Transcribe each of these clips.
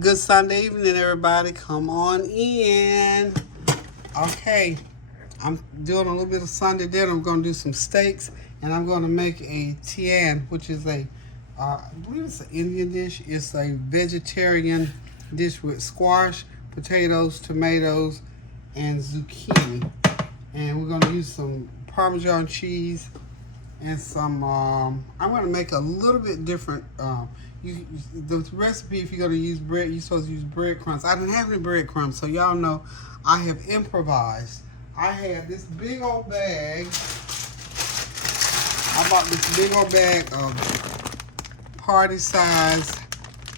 Good Sunday evening, everybody. Come on in. Okay, I'm doing a little bit of Sunday dinner. I'm going to do some steaks, and I'm going to make a Tian, which is I believe it's an Indian dish. It's a vegetarian dish with squash, potatoes, tomatoes, and zucchini. And we're going to use some Parmesan cheese and some, I'm going to make a little bit different. The recipe, if you're going to use bread, you're supposed to use breadcrumbs. I didn't have any breadcrumbs, so y'all know I have improvised. I had this big old bag. I bought this big old bag of party size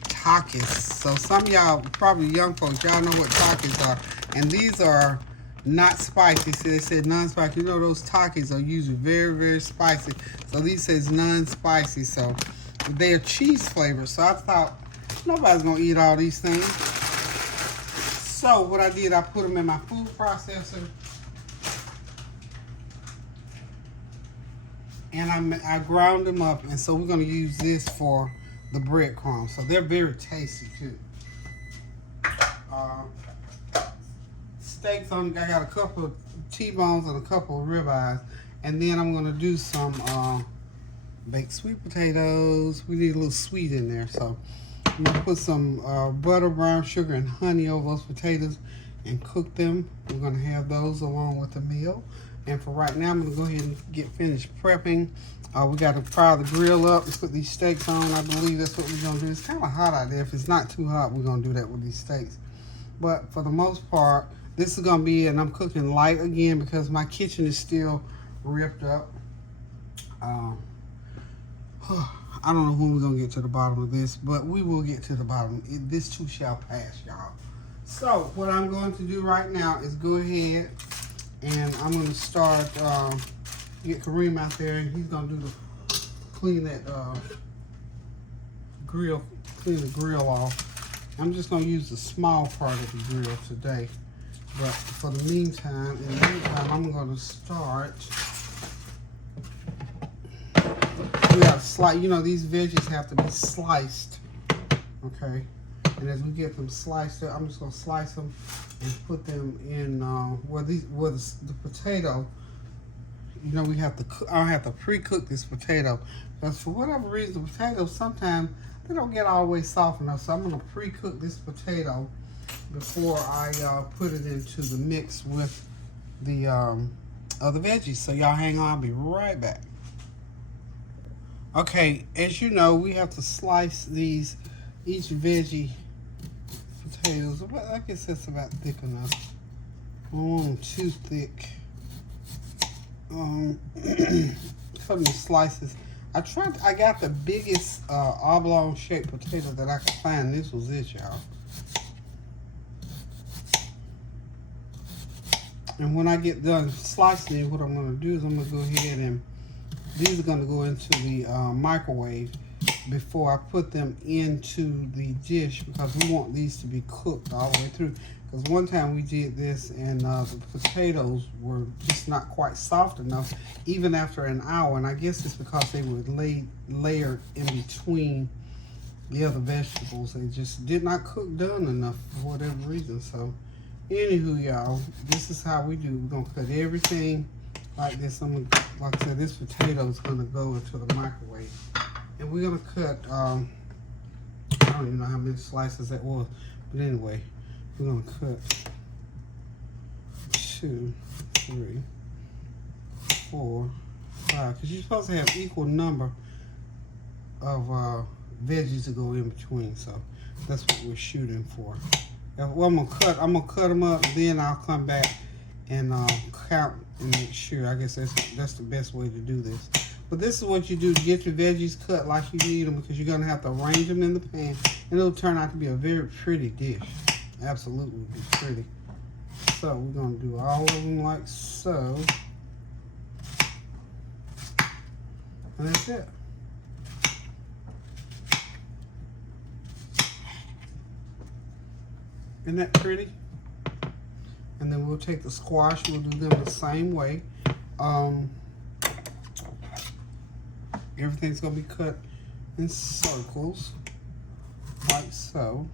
Takis. So some of y'all, probably young folks, y'all know what Takis are. And these are not spicy. See, they said non-spicy. You know those Takis are usually very, very spicy. So these says non-spicy. So they are cheese flavored. So I thought nobody's gonna eat all these things. So what I did, I put them in my food processor, and I ground them up. And so we're gonna use this for the breadcrumbs. So they're very tasty too. Steaks on. I got a couple of T-bones and a couple of ribeyes, and then I'm gonna do some baked sweet potatoes. We need a little sweet in there, so I'm gonna put some butter, brown sugar, and honey over those potatoes and cook them. We're gonna have those along with the meal. And for right now, I'm gonna go ahead and get finished prepping. We gotta fire the grill up and put these steaks on. I believe that's what we're gonna do. It's kind of hot out there. If it's not too hot, we're gonna do that with these steaks. But for the most part, this is gonna be, and I'm cooking light again because my kitchen is still ripped up. I don't know when we're gonna get to the bottom of this, but we will get to the bottom. This too shall pass, y'all. So what I'm going to do right now is go ahead and I'm gonna start, get Kerrem out there, and he's gonna do clean that grill, clean the grill off. I'm just gonna use the small part of the grill today. But for the meantime, I'm gonna start. We have slice. You know, these veggies have to be sliced. Okay, and as we get them sliced up, I'm just gonna slice them and put them in where the potato. You know, we have to. I have to pre-cook this potato because for whatever reason, the potatoes sometimes they don't get all the way soft enough. So I'm gonna pre-cook this potato before I put it into the mix with the other veggies. So y'all hang on, I'll be right back. Okay, as you know, we have to slice each veggie potatoes. I guess that's about thick enough. I don't want them too thick. Cut them in slices. I got the biggest oblong shaped potato that I could find. This was it, y'all. And when I get done slicing it, what I'm going to do is I'm going to go ahead and these are going to go into the microwave before I put them into the dish because we want these to be cooked all the way through. Because one time we did this and the potatoes were just not quite soft enough even after an hour. And I guess it's because they were layered in between the other vegetables. They just did not cook done enough for whatever reason. So anywho, y'all, this is how we do. We're gonna cut everything like this. Like I said, this potato is gonna go into the microwave, and we're gonna cut. I don't even know how many slices that was, but anyway, we're gonna cut 2, 3, 4, 5, because you're supposed to have equal number of veggies to go in between. So that's what we're shooting for. Well, I'm gonna cut them up, then I'll come back and count and make sure. I guess that's the best way to do this. But this is what you do to get your veggies cut like you need them, because you're gonna have to arrange them in the pan, and it'll turn out to be a very pretty dish. Absolutely be pretty. So we're gonna do all of them like so, and that's it. Isn't that pretty? And then we'll take the squash, we'll do them the same way. Everything's gonna be cut in circles, like so.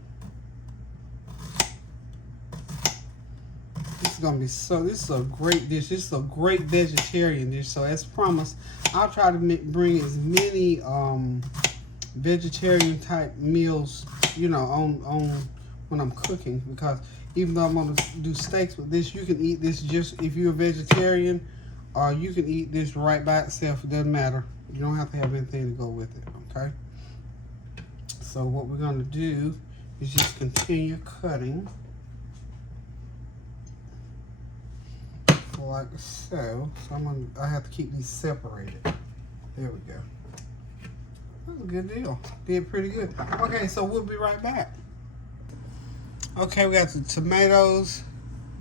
is gonna be so. This is a great dish. This is a great vegetarian dish. So as promised, I'll try to bring as many vegetarian type meals, you know, on when I'm cooking, because even though I'm gonna do steaks with this, you can eat this just if you're a vegetarian, or you can eat this right by itself. It doesn't matter. You don't have to have anything to go with it. Okay. So what we're gonna do is just continue cutting like so. So I have to keep these separated. There we go. That was a good deal. Did pretty good. Okay, so we'll be right back. Okay, we got the tomatoes,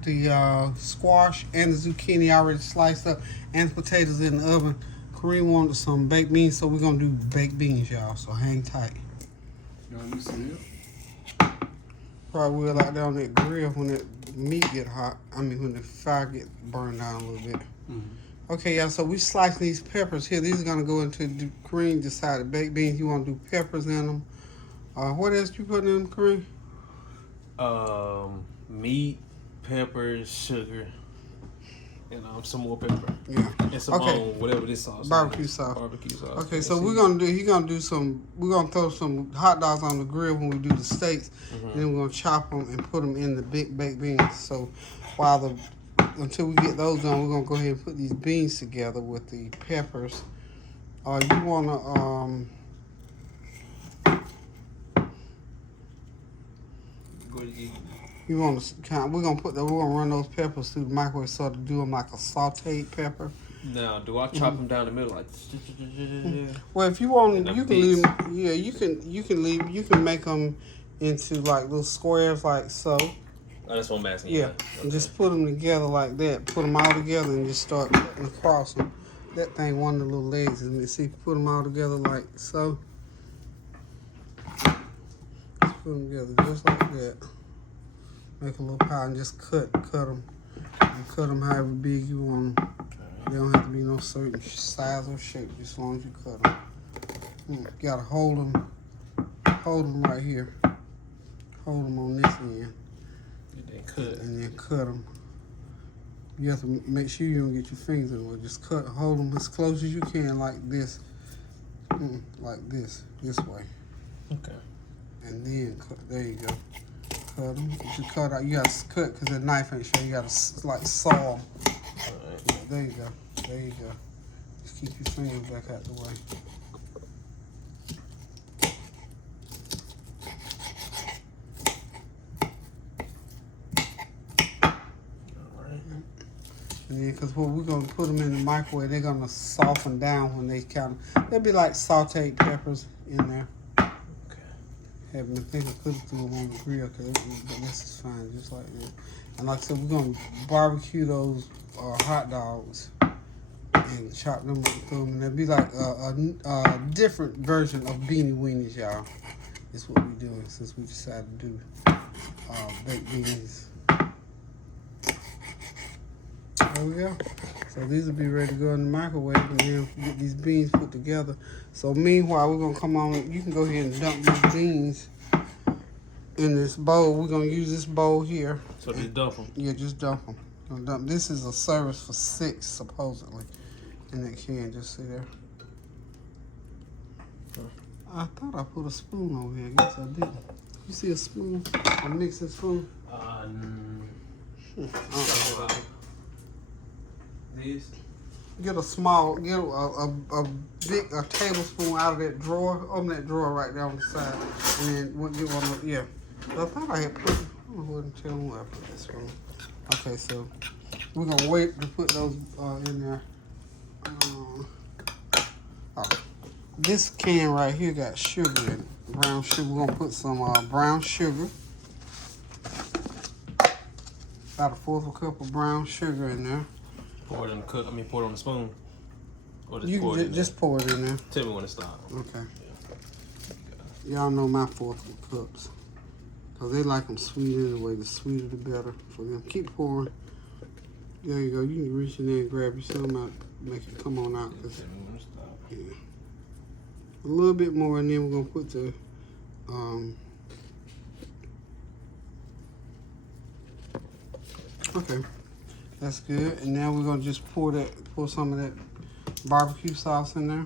the squash, and the zucchini already sliced up, and the potatoes in the oven. Kareem wanted some baked beans, so we're gonna do baked beans, y'all. So hang tight. You want to do some milk? Probably will out there on that grill when that meat get hot. I mean, when the fire get burned down a little bit. Mm-hmm. Okay, y'all. So we slice these peppers here. These are gonna go into the Kareem decided baked beans. You want to do peppers in them. What else you put in them, Kareem? Meat, peppers, sugar, and some more pepper. Yeah. And some whatever this sauce. Barbecue sauce. Barbecue sauce. Okay, so we're gonna throw some hot dogs on the grill when we do the steaks, and then we're gonna chop them and put them in the big baked beans. So until we get those done, we're gonna go ahead and put these beans together with the peppers. You wanna we're gonna run those peppers through the microwave so to do them like a sautéed pepper. Now, do I chop them down the middle like? Well, if you want, you can leave them. Yeah, you can make them into like little squares like so. Oh, that's what I'm asking. Yeah, Okay. and just put them together like that. Put them all together and just start cutting across them. That thing, one of the little legs, is me. See, put them all together like so. Just put them together just like that. Make a little pie and just cut them. And cut them however big you want them. They don't have to be no certain size or shape, just as long as you cut them. You gotta hold them right here. Hold them on this end. And then cut them. You have to make sure you don't get your fingers in the way. Just hold them as close as you can, like this. Like this way. Okay. And then cut. There you go. Cut them. If you cut out, you gotta cut because the knife ain't sure. You gotta like saw. Yeah, there you go. There you go. Just keep your fingers back out the way. And then, because we're going to put them in the microwave, they're going to soften down when they'll be like sauteed peppers in there. Okay. I think I could have threw them on the grill, but this is fine, just like that. And like I said, we're going to barbecue those hot dogs and chop them up and throw them. And it'll be like a different version of beanie weenies, y'all. That's what we're doing since we decided to do baked beans. There we go. So these will be ready to go in the microwave and then get these beans put together. So meanwhile, we're gonna come on. You can go ahead and dump these beans in this bowl. We're gonna use this bowl here. So just dump them. Yeah, just dump them. This is a service for 6 supposedly in that can. Just see there. I thought I put a spoon over here. I guess I didn't. You see a spoon? A mixing spoon? This. Get a tablespoon out of that drawer. Open that drawer right there on the side, and then we'll get one of yeah. I thought I had put. I wasn't telling where I put this one. Okay, so we're gonna wait to put those in there. This can right here got sugar in it. Brown sugar. We're gonna put some brown sugar. About a 1/4 cup of brown sugar in there. Pour it in the cup. Pour it on the spoon. Or You pour it in just pour it in there. Tell me when to stop. Okay. Y'all know my 1/4 cups. Because they like them sweet anyway. The sweeter the better for them. Keep pouring. There you go. You can reach in there and grab you some out. Make it come on out. Tell me when to stop. Yeah. A little bit more, and then we're going to put the... Okay. That's good. And now we're gonna just pour some of that barbecue sauce in there.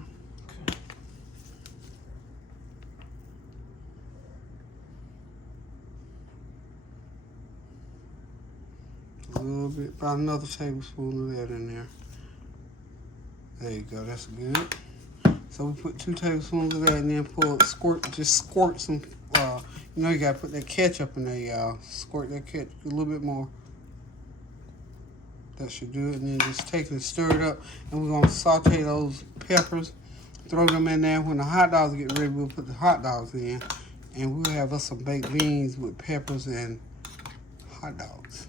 A little bit, about another tablespoon of that in there. There you go, that's good. So we put 2 tablespoons of that and then just squirt some, you know you gotta put that ketchup in there, y'all. Squirt that ketchup a little bit more. That should do it. And then just take it and stir it up. And we're gonna saute those peppers, throw them in there. When the hot dogs get ready, we'll put the hot dogs in. And we'll have us some baked beans with peppers and hot dogs.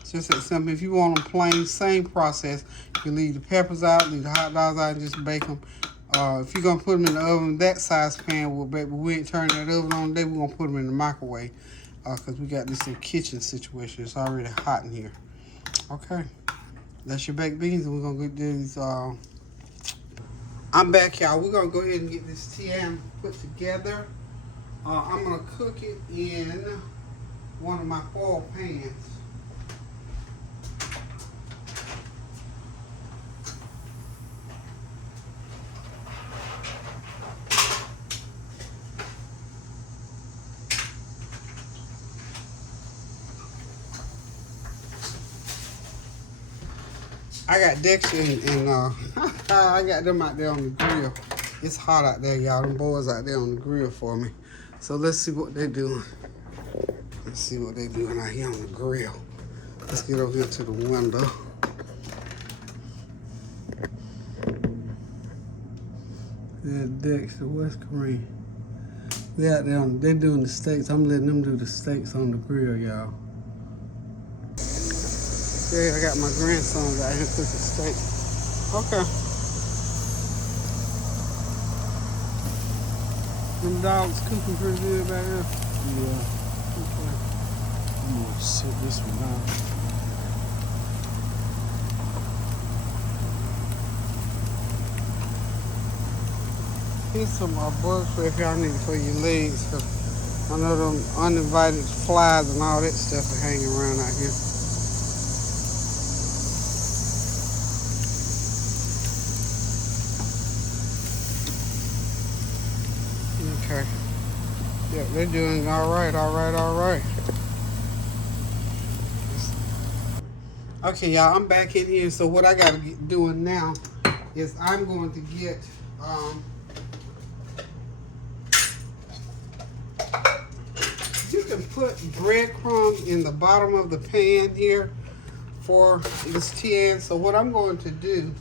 It's just that simple. If you want them plain, same process. You can leave the peppers out, leave the hot dogs out, and just bake them. If you're gonna put them in the oven, that size pan will bake, but we ain't turning that oven on today. We're gonna put them in the microwave because we got this little kitchen situation. It's already hot in here. Okay, that's your baked beans, and we're gonna get these. I'm back, y'all. We're gonna go ahead and get this Tian put together. I'm gonna cook it in one of my foil pans. I got Dexter and I got them out there on the grill. It's hot out there, y'all. Them boys out there on the grill for me. So let's see what they're doing. Let's see what they're doing out here on the grill. Let's get over here to the window. Yeah, Dexter, West Korean. They out there they're doing the steaks. I'm letting them do the steaks on the grill, y'all. Yeah, I got my grandsons out here cooking steak. Okay. Them dogs cooking pretty good back there. Yeah. Okay. I'm gonna sit this one out. Here's some bug spray if y'all need it for your legs. Cause I know them uninvited flies and all that stuff are hanging around out here. Okay. Yeah, they're doing all right. Okay, y'all, I'm back in here. So what I got to get doing now is I'm going to get you can put breadcrumbs in the bottom of the pan here for this Tian. So what I'm going to do,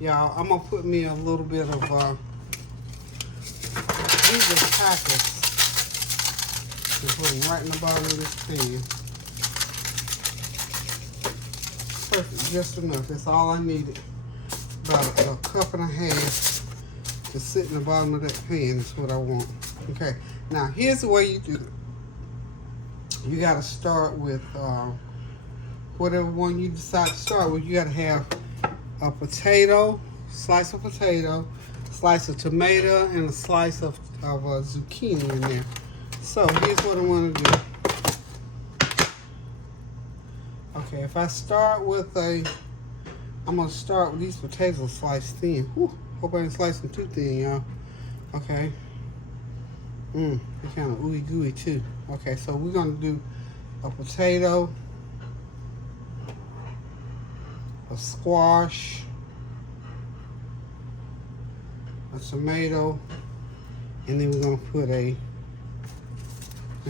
y'all, I'm gonna put me a little bit of these are packets. And put them right in the bottom of this pan. Perfect, just enough. That's all I needed. About a cup and a half to sit in the bottom of that pan is what I want. Okay, now here's the way you do it. You gotta start with whatever one you decide to start with. You gotta have a potato, slice of potato, slice of tomato, and a slice of zucchini in there. So here's what I want to do. Okay, if I start with I'm gonna start with these potatoes sliced thin. Whew, hope I didn't slice them too thin, y'all. Okay. They're kind of ooey gooey too. Okay, so we're gonna do a potato, a squash, a tomato, and then we're gonna put and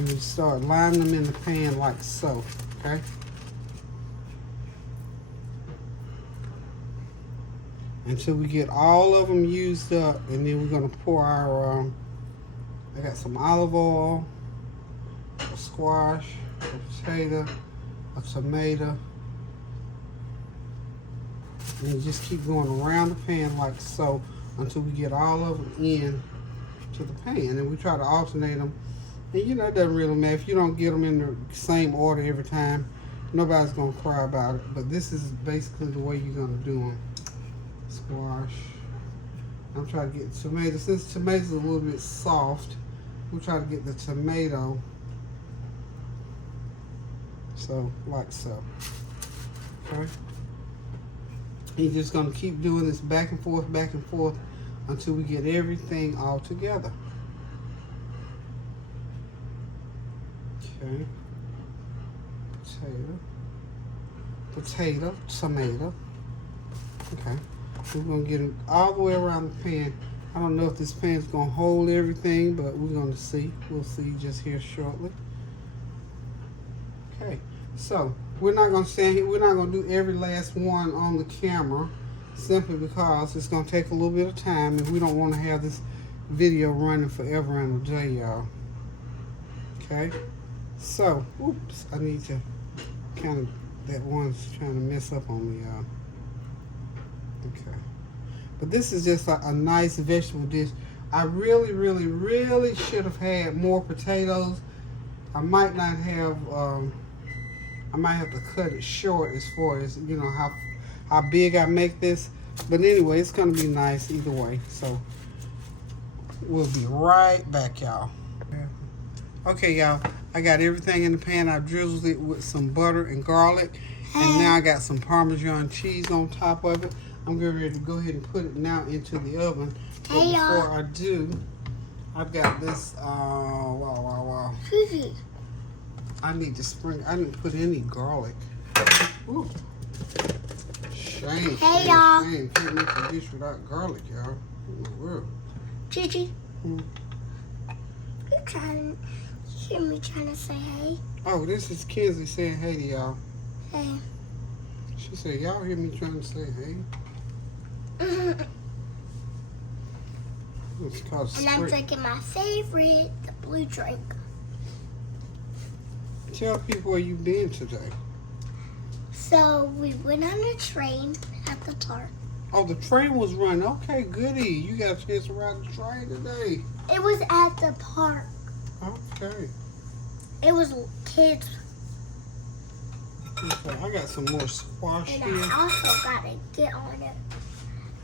we start lining them in the pan like so, okay? Until we get all of them used up, and then we're gonna pour our, I got some olive oil, a squash, a potato, a tomato, and you just keep going around the pan like so until we get all of them in to the pan, and we try to alternate them. And you know, it doesn't really matter if you don't get them in the same order every time. Nobody's gonna cry about it, but this is basically the way you're gonna do them. Squash. I'm trying to get the tomato. Since the tomato's a little bit soft, we'll try to get the tomato. So, like so. Okay. You're just gonna keep doing this back and forth until we get everything all together. Okay. Potato, tomato. Okay. We're gonna get it all the way around the pan. I don't know if this pan's gonna hold everything, but we're gonna see. We'll see just here shortly. Okay. So we're not gonna stand here. We're not gonna do every last one on the camera, simply because it's gonna take a little bit of time, and we don't want to have this video running forever and a day, y'all. Okay. So, oops, I need to kind of, that one's trying to mess up on me, y'all. Okay. But this is just a nice vegetable dish. I really, really, really should have had more potatoes. I might not have, I might have to cut it short as far as, you know, how big I make this. But anyway, it's going to be nice either way. So, we'll be right back, y'all. Okay, y'all. I got everything in the pan. I drizzled it with some butter and garlic. And now I got some Parmesan cheese on top of it. I'm getting ready to go ahead and put it now into the oven. But before I do, I've got this, wow. I need to sprinkle. I didn't put any garlic. Ooh. Shame. Shame. Can't make a dish without garlic, y'all. In the world. Gigi. You're trying. Hear me trying to say hey. Oh, this is Kenzie saying hey to y'all. Hey. She said, y'all hear me trying to say hey? It's called and I'm drinking my favorite, the blue drink. Tell people where you've been today. So we went on a train at the park. Oh, the train was running. Okay, goody. You got a chance to ride the train today. It was at the park. Okay. It was kids. Okay, I got some more squash And here. I also got to get on it.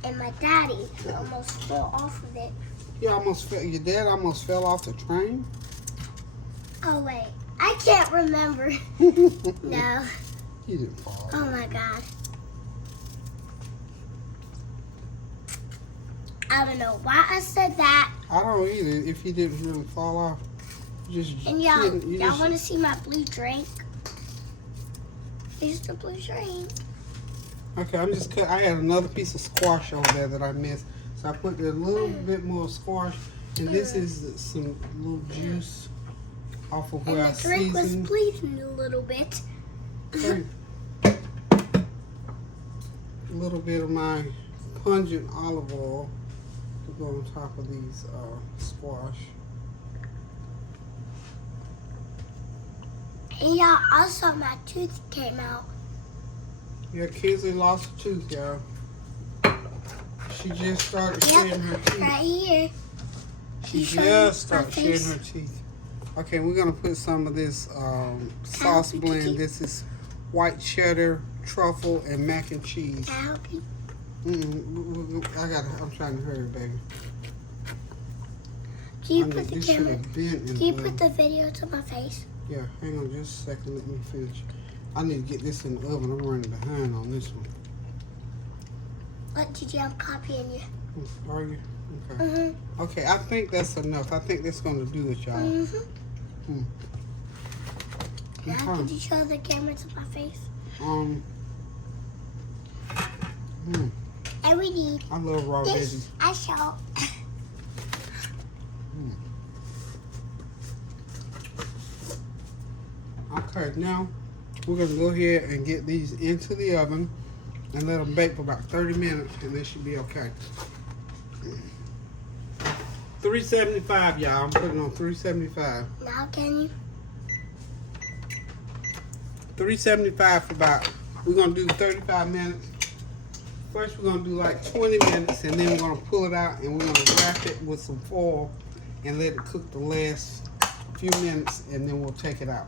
And my daddy almost fell off of it. Your dad almost fell off the train? Oh, wait. I can't remember. No. He didn't fall. Oh, my God. I don't know why I said that. I don't either. If he didn't really fall off. And y'all want to see my blue drink? Here's the blue drink. Okay, I'm just cut. I had another piece of squash over there that I missed, so I put a little bit more squash, and this is some little juice off of where I And the drink was seasoned. bleeding a little bit. Okay. A little bit of my pungent olive oil to go on top of these squash. And y'all, also my tooth came out. Yeah, Kinsley lost a tooth, y'all. She just started shedding her teeth. Right here. She just started shedding her teeth. Okay, we're gonna put some of this sauce blend. This is white cheddar, truffle, and mac and cheese. Can I help you? I'm trying to hurry, baby. Can you put the camera? Can you put the video to my face? Yeah, hang on just a second. Let me finish. I need to get this in the oven. I'm running behind on this one. What did you have copying you? Are you? Okay. Okay, I think that's enough. I think that's going to do it, y'all. Now, could you show the camera to my face? And we need I love raw this. veggies. I show. Okay, now we're going to go ahead and get these into the oven and let them bake for about 30 minutes, and they should be okay. 375, y'all. I'm putting on 375. Now can you? 375 for about, we're going to do 35 minutes. First, we're going to do like 20 minutes, and then we're going to pull it out, and we're going to wrap it with some foil and let it cook the last few minutes, and then we'll take it out.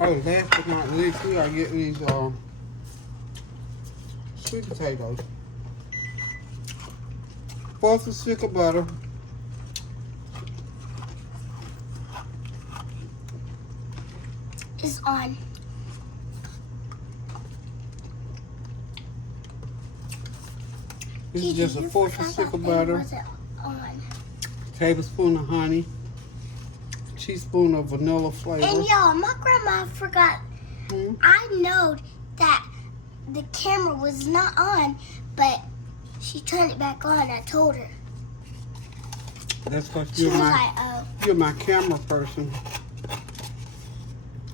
Oh, last but not least, we are getting these sweet potatoes. 1/4 stick of butter, is on. This is Gigi, just a you fourth of forgot stick that of thing butter, wasn't on. tablespoon of honey, teaspoon of vanilla flavor. And y'all, my grandma forgot. Hmm? I know that the camera was not on, but she turned it back on. I told her. That's because She you're was my like, oh. you're my camera person.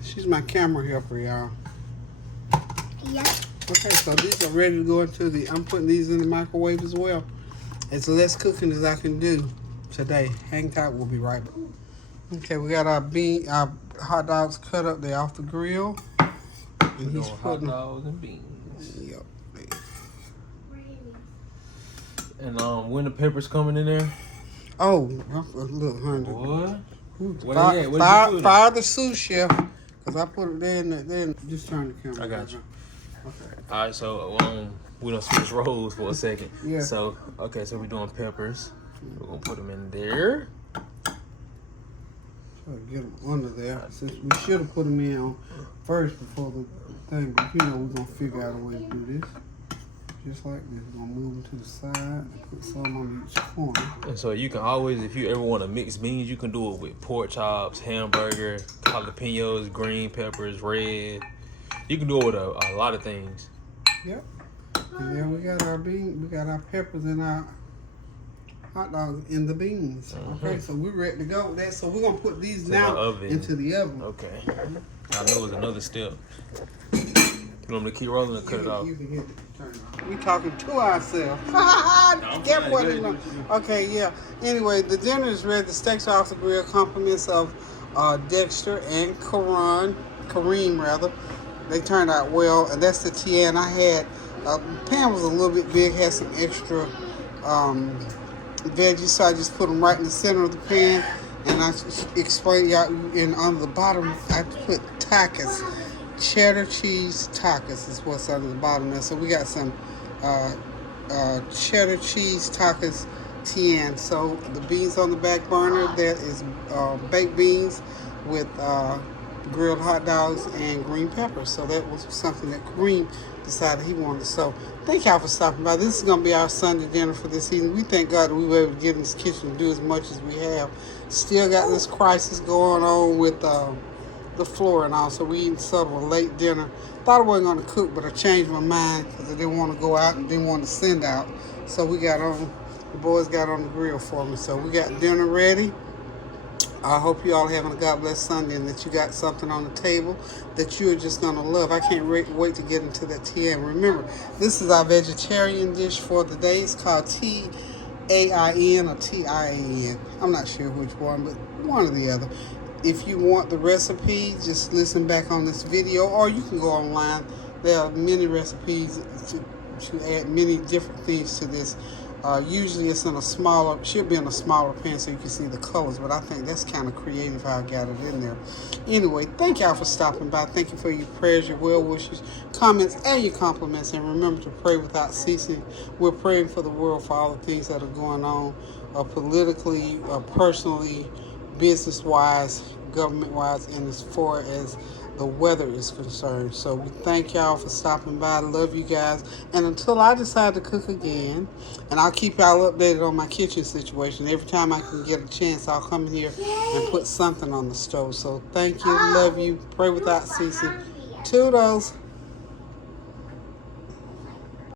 She's my camera helper, y'all. Yep. Okay, so these are ready to go into the. I'm putting these in the microwave as well. It's less cooking as I can do today. Hang tight, we'll be right back. Okay, we got our hot dogs cut up. They're off the grill, and he's hot putting. dogs and beans. Yep. And when the peppers coming in there? Oh, look, honey. What? Where they at? Where you put it? Fire the sous chef, cause I put it there and then just turn the camera. I got you. Okay. All right, so we don't switch roles for a second. Yeah. So okay, so we're doing peppers. We're gonna put them in there. Try to get them under there. Since we should have put them in on first before the thing, but you know we're gonna figure out a way to do this. Just like this, we're gonna move them to the side and put some on each corner. And so you can always, if you ever want to mix beans, you can do it with pork chops, hamburger, jalapenos, green peppers, red. You can do it with a lot of things. Yep. And then we got our beans, we got our peppers and our hot dogs in the beans. Okay, so we're ready to go with that. So we're gonna put these now into the oven. Okay. I know it's another step. You want me to keep rolling or cut it off? You can hit it. Turn it off. We talking to ourselves. Get what it is. Okay, yeah. Anyway, the dinner is ready. The steaks are off the grill. Compliments of Dexter and Kerrem rather. They turned out well, and that's the Tian. I had pan was a little bit big, had some extra veggies, so I just put them right in the center of the pan. And I explained y'all, and on the bottom I put tacos. Cheddar cheese tacos is what's under the bottom there. So we got some cheddar cheese tacos Tian. So the beans on the back burner, that is baked beans with grilled hot dogs and green peppers. So that was something that Kareem decided he wanted. So thank y'all for stopping by. This is going to be our Sunday dinner for this evening. We thank God that we were able to get in this kitchen and do as much as we have. Still got this crisis going on with the floor and all, so we eating sort of a late dinner. Thought I wasn't going to cook, but I changed my mind because I didn't want to go out and didn't want to send out. So we got on, the boys got on the grill for me. So we got dinner ready. I hope you all having a God bless Sunday and that you got something on the table that you're just going to love. I can't wait to get into that Tian. Remember, this is our vegetarian dish for the day. It's called T-A-I-N or T-I-A-N. I'm not sure which one, but one or the other. If you want the recipe, just listen back on this video, or you can go online. There are many recipes to add many different things to this. Usually it's in a smaller, should be in a smaller pan so you can see the colors, but I think that's kind of creative how I got it in there. Anyway, thank y'all for stopping by. Thank you for your prayers, your well wishes, comments, and your compliments. And remember to pray without ceasing. We're praying for the world, for all the things that are going on politically, personally, business-wise, government-wise, and as far as the weather is concerned. So we thank y'all for stopping by. I love you guys. And until I decide to cook again, and I'll keep y'all updated on my kitchen situation. Every time I can get a chance, I'll come in here and put something on the stove. So thank you. Love you. Pray without ceasing. Toodles.